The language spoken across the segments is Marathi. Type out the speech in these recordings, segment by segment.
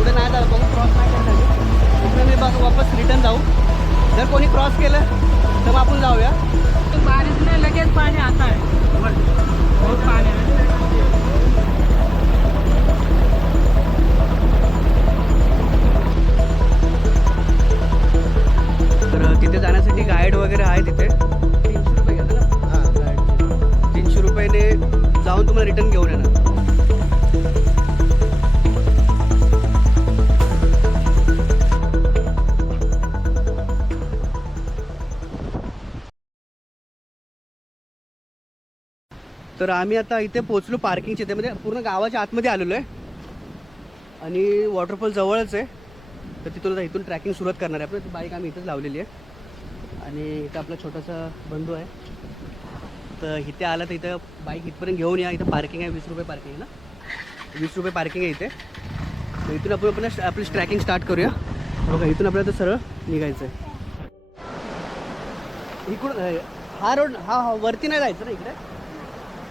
पुढे नाही जायला बघू, क्रॉस नाही करायला इकडे मी बघ वापस रिटर्न जाऊ. जर कोणी क्रॉस केलं तर मग आपण जाऊया. बारिश में लगेच पानी आता है, बहुत पानी है. तर तिथे जाण्यासाठी गाईड वगैरे आहे. तिथे 300 रुपये घेतात ना. हां, गाईड 300 रुपयाने जाऊन तुम्हाला रिटर्न घेऊन येणार. तर आम्ही आता इथे पोचलो पार्किंगच्या इथे, म्हणजे पूर्ण गावाच्या आतमध्ये आलेलो आहे आणि वॉटरफॉल जवळच आहे. तर इथून ट्रॅकिंग सुरुवात करणार आहे. आपलं बाईक आम्ही इथंच लावलेली आहे आणि इथं आपला छोटासा बंधू आहे. तर इथे आला तर इथं बाईक इथपर्यंत घेऊन या. इथं पार्किंग आहे, 20 रुपये पार्किंग आहे ना, 20 रुपये पार्किंग आहे इथे. तर इथून आपण आपली ट्रॅकिंग स्टार्ट करूया. बघा इथून आपल्याला तर सरळ निघायचं आहे. इकडून हा रोड हा वरती नाही जायचं ना,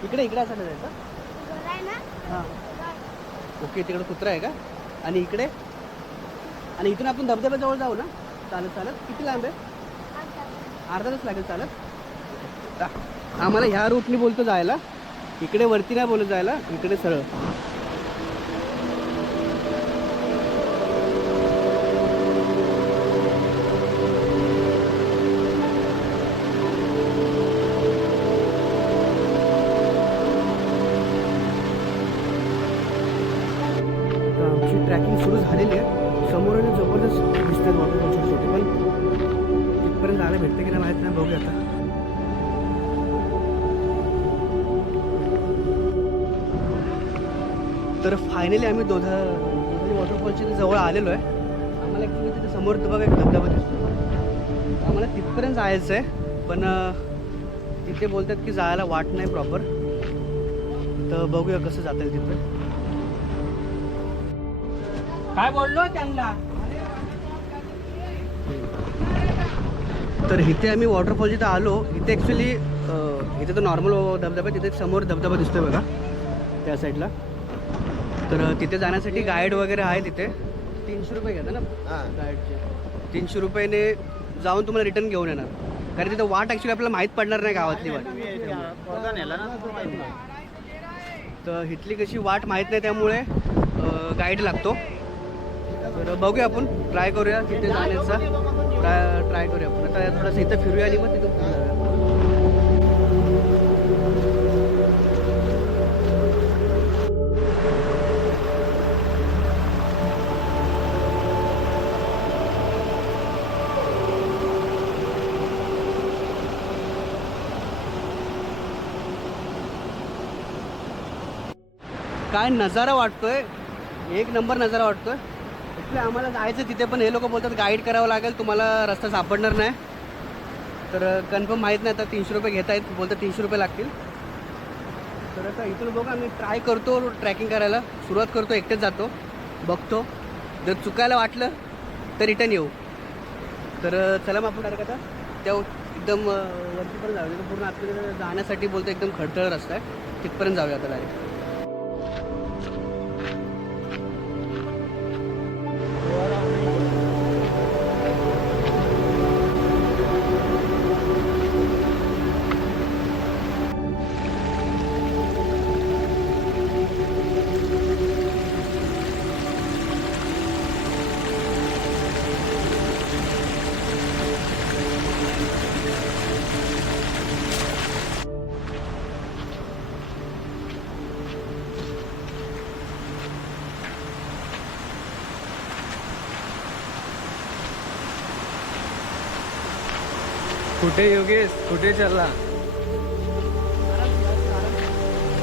इकडे असं नाही जायचं. हां ओके, तिकडे कुत्रा आहे का? आणि इकडे, आणि इथून आपण धबधब्याजवळ जाऊ ना चालत चालत. किती लांब आहे? अर्धा तास लागेल चालत. आम्हाला ह्या रूटनी बोलतो जायला, इकडे वरती नाही बोलत जायला, इकडे सरळ. आमची ट्रॅकिंग सुरू झालेली आहे. समोर जबरदस्त दिसतात वॉटरफॉल छोटे छोटे, पण इथपर्यंत जायला भेटते की नाही माहीत नाही, बघूया आता. तर फायनली आम्ही दोन्ही वॉटरफॉलच्या जवळ आलेलो आहे. आम्हाला ॲक्च्युली तिथे समोर बघा एक धबधबा दिसतो. आम्हाला तिथपर्यंत जायचं आहे, पण तिथे बोलतात की जायला वाट नाही प्रॉपर. तर बघूया कसं जाता येईल तिथे. काय बोललो त्यांना. तर इथे आम्ही वॉटरफॉल जिथं आलो, इथे ॲक्च्युली इथे तर नॉर्मल धबधबा, तिथे समोर धबधबा दिसतोय बघा त्या साईडला. तर तिथे जाण्यासाठी गाईड वगैरे आहे. तिथे 300 रुपये घेतात ना. हां, गाईडचे 300 रुपयाने जाऊन तुम्हाला रिटर्न घेऊन येणार. कारण तिथं वाट ॲक्च्युली आपल्याला माहीत पडणार नाही, गावातली वाट. तर इथली कशी वाट माहीत नाही, त्यामुळे गाईड लागतो. तर बघूया, आपण ट्राय करूया तिथे जाण्याचा. ट्राय करूया आपण. आता थोडंसं इथं फिरूया आणि मग तिथून पुढे जाऊया. काय नजारा वाटतोय, एक नंबर नजारा वाटतोय. इथले आम्हाला जायचं तिथे, पण हे लोक बोलतात गाईड करावं लागेल, तुम्हाला रस्ता सापडणार नाही. तर कन्फर्म माहीत नाही, आता 300 रुपये घेत आहेत, बोलतात 300 रुपये लागतील. तर आता इथून बघा, मी ट्राय करतो ट्रॅकिंग करायला, सुरुवात करतो, एकटेच जातो, बघतो. जर चुकायला वाटलं तर रिटर्न येऊ. तर चला मग आपण डायरेक्ट आता त्या एकदम वरतीपर्यंत जाऊया. पूर्ण आपल्याकडे जाण्यासाठी बोलतो एकदम खडतळ रस्ता आहे, तिथपर्यंत जाऊया आता डायरेक्ट. कुठे योगेश, कुठे चालला?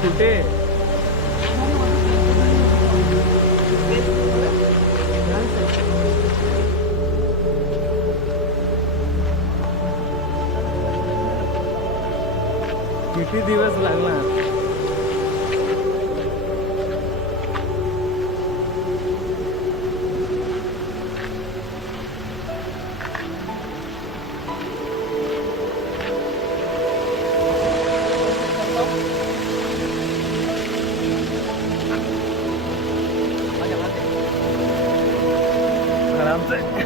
कुठे? किती दिवस लागणार? आमचं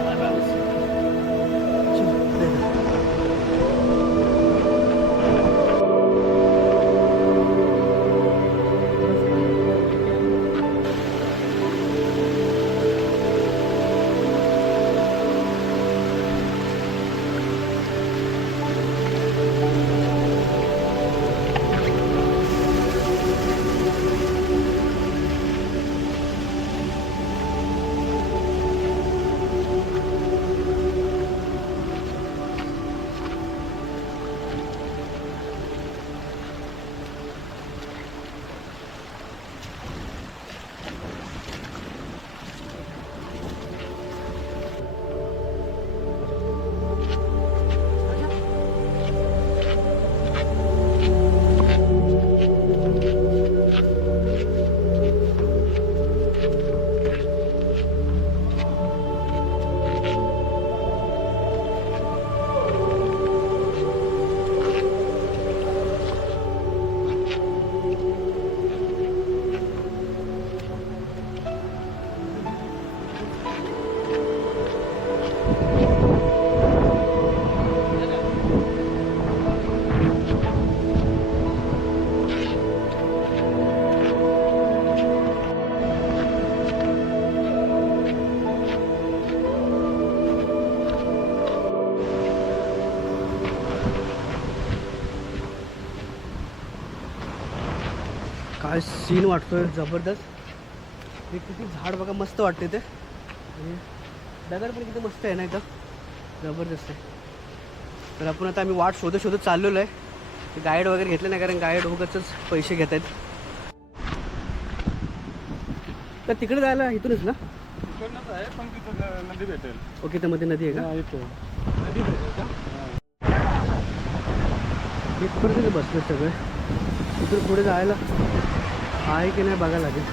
काय सीन वाटतोय जबरदस्त. हे किती झाड बघा मस्त वाटते ते. आणि दगड पण किती मस्त आहे ना इथं, जबरदस्त आहे. तर आपण आता आम्ही वाट शोधत शोधत चाललेलो आहे. ते गाईड वगैरे घेतलं नाही कारण गाईड उगाचच पैसे घेत आहेत. तर तिकडे जायला इथूनच ना? आहे पण तिथं नदी भेटेल. ओके, तर मध्ये नदी आहे का? नदी भेटेल का? इथपर्यंत बसले सगळे. इथून पुढे जायला आहे की नाही बघायला लागेल.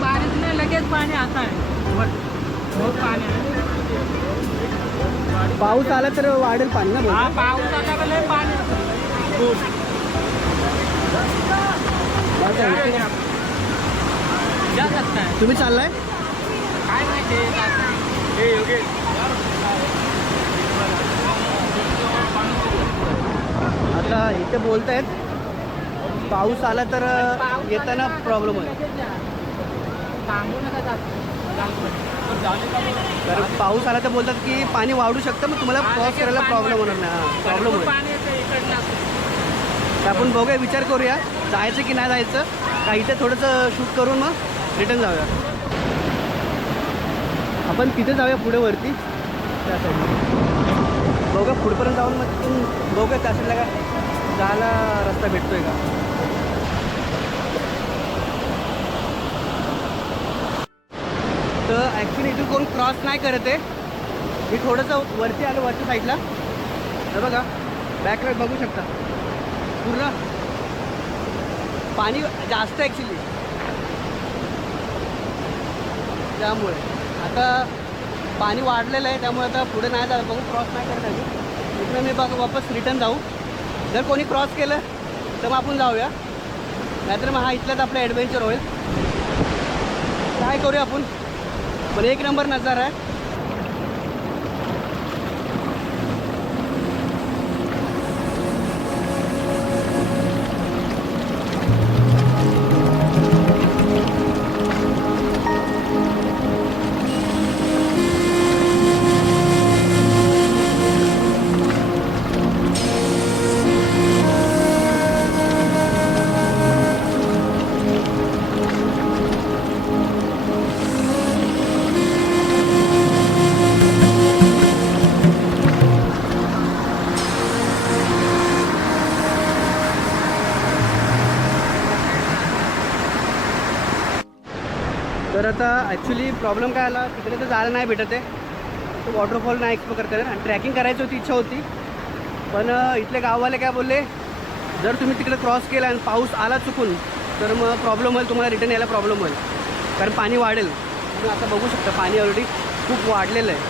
बारिश में लगेच पानी आता है, बहुत पानी है. पाऊस आला तर वाढेल पाणी ना हाँ, बोलतो. पाऊस आता का लय पाणी. जा सकता है. तुम्ही चाललाय? काय माहिती हे योगेश आता इथे बोलतायत पाऊस आला तर येताना प्रॉब्लेम होईल. सांगू नका जात. तर पाऊस आला तर बोलतात की पाणी वाढू शकतं, मग तुम्हाला क्रॉस करायला प्रॉब्लेम होणार नाही. प्रॉब्लेम होईल. पाणी येतं इकडनं. तर आपण बघूया, विचार करूया जायचं की नाही जायचं. का इथे थोडंसं शूट करून मग रिटर्न जाऊया. आपण तिथे जाऊया पुढे वरती त्या साईडला. बघा पुढपर्यंत जाऊन मग तिथून बघूया त्या साईडला काय जायला रस्ता भेटतोय का. तर ॲक्च्युली इथून कोण क्रॉस नाही करत आहे. मी थोडंसं वरती आलो, वरच्या साईडला. तर बघा बॅकलाईट बघू शकता, पूर्ण पाणी जास्त ॲक्च्युली. त्यामुळे आता पाणी वाढलेलं आहे, त्यामुळे आता पुढे नाही जायला. बघू क्रॉस नाही करत आहे. इकडे मी बघ वापस रिटर्न जाऊ. जर कोणी क्रॉस केलं तर मग आपण जाऊया, नाहीतर मग हा इथलाच आपला ॲडव्हेंचर होईल. काय करूया आपण, पण एक नंबर नजारा आहे. तर आता ॲक्च्युली प्रॉब्लेम काय आला, तिकडे तर जायला नाही भेटत आहे. तो वॉटरफॉल नाही एक्सप्लोर करता येणार. आणि ट्रॅकिंग करायची होती, इच्छा होती. पण इथले गाववाले काय बोलले, जर तुम्ही तिकडे क्रॉस केला आणि पाऊस आला चुकून तर मग प्रॉब्लेम होईल, तुम्हाला रिटर्न यायला प्रॉब्लेम होईल, कारण पाणी वाढेल. तुम्ही आता बघू शकता पाणी ऑलरेडी खूप वाढलेलं आहे.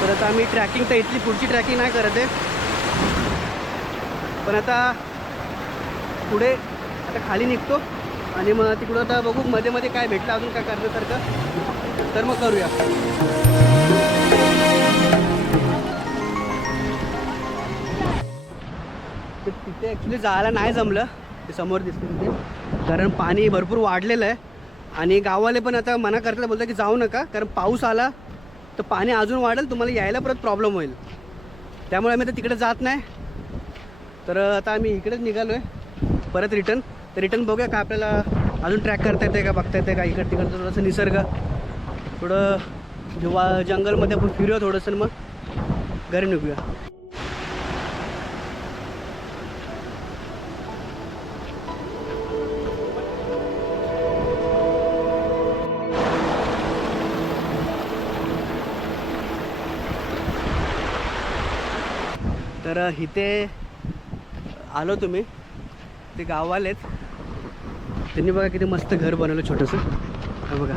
तर आता आम्ही ट्रॅकिंग तर इथली पुढची ट्रॅकिंग नाही करत आहे. पण आता पुढे आता खाली निघतो आणि मग तिकडं आता बघू मध्ये मध्ये काय भेटलं अजून काय करण्यासारखं तर मग करूया. तर तिथे ॲक्च्युली जायला नाही जमलं, ते समोर दिसते तिथे, कारण पाणी भरपूर वाढलेलं आहे आणि गाववाले पण आता मना करतात, बोलतात की जाऊ नका कारण पाऊस आला तर पाणी अजून वाढेल, तुम्हाला यायला परत प्रॉब्लेम होईल. त्यामुळे आम्ही तर तिकडे जात नाही. तर आता आम्ही इकडेच निघालो आहे परत रिटर्न. तर रिटर्न बघूया का आपल्याला अजून ट्रॅक करता येते का, बघता येते का इकडं तिकडचं थोडंसं निसर्ग, थोडं जेव्हा जंगलमध्ये आपण फिरूया थोडंसं, मग घरी निघूया. तर इथे आलो तुम्ही, ते गाववालेत, त्यांनी बघा किती मस्त घर बनवलं छोटंसं. हा बघा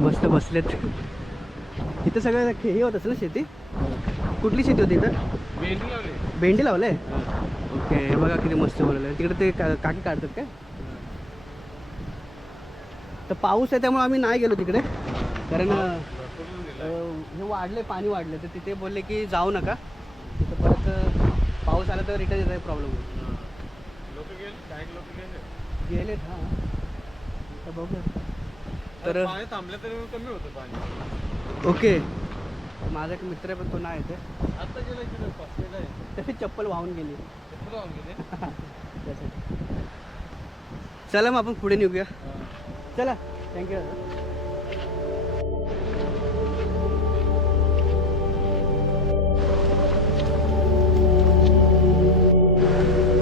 मस्त बसलेत. इथं सगळं हे होत असेल ना शेती. कुठली शेती होती इथं? भेंडी लावली. भेंडी लावले. ओके, हे बघा किती मस्त बनवलं आहे. तिकडे ते काकी काढतात काय? तर पाऊस आहे त्यामुळे आम्ही नाही गेलो तिकडे, कारण हे वाढले, पाणी वाढले, तर तिथे बोलले की जाऊ नका, तिथं परत पाऊस आला तर रिटर्न येण्याचा प्रॉब्लेम होईल. लोक गेले, काही लोक गेलेत. हां, तर बघू. तर पाणी थांबलं तरी कमी होतं पाणी. ओके, माझा एक मित्र आहे पण तो नाही येते, आता गेलं की फसलेलं आहे. त्याची चप्पल वाहून गेली चप्पल वाहून गेले. त्यासाठी. चला मग आपण पुढे निघूया. चला, थँक्यू.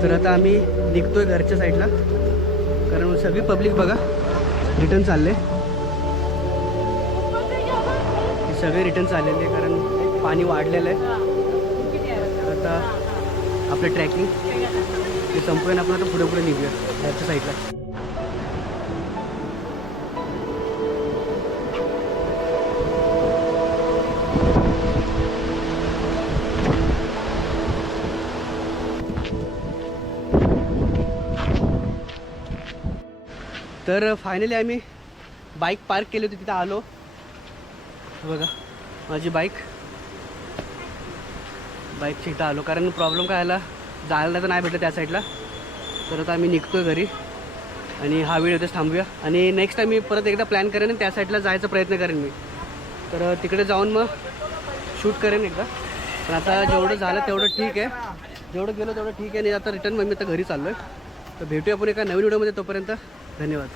तर आता आम्ही निघतोय घरच्या साईडला, कारण सगळी पब्लिक बघा रिटर्न चालले. सगळे रिटर्न चाललेले आहे कारण पाणी वाढलेलं आहे. आता आपलं ट्रॅकिंग ते संपूर्ण आपण आता पुढे पुढे निघूया घरच्या साईडला. तर फायनली आम्ही बाईक पार्क केली होती, तिथं आलो. बघा माझी बाईकच्या इथं आलो, कारण प्रॉब्लेम काय आला, जायला तर नाही भेटलं त्या साईडला. तर आता आम्ही निघतोय घरी आणि हा व्हिडिओ इथेच थांबूया. आणि नेक्स्ट टाइम मी परत एकदा प्लॅन करेन आणि त्या साईडला जायचा प्रयत्न करेन मी. तर तिकडे जाऊन मग शूट करेन एकदा. पण आता जेवढं झालं तेवढं ठीक आहे, जेवढं गेलो तेवढं ठीक आहे. आणि आता रिटर्न मग मी आता घरी चाललो आहे. तर भेटूया आपण एका नवीन व्हिडिओमध्ये. तोपर्यंत धन्यवाद.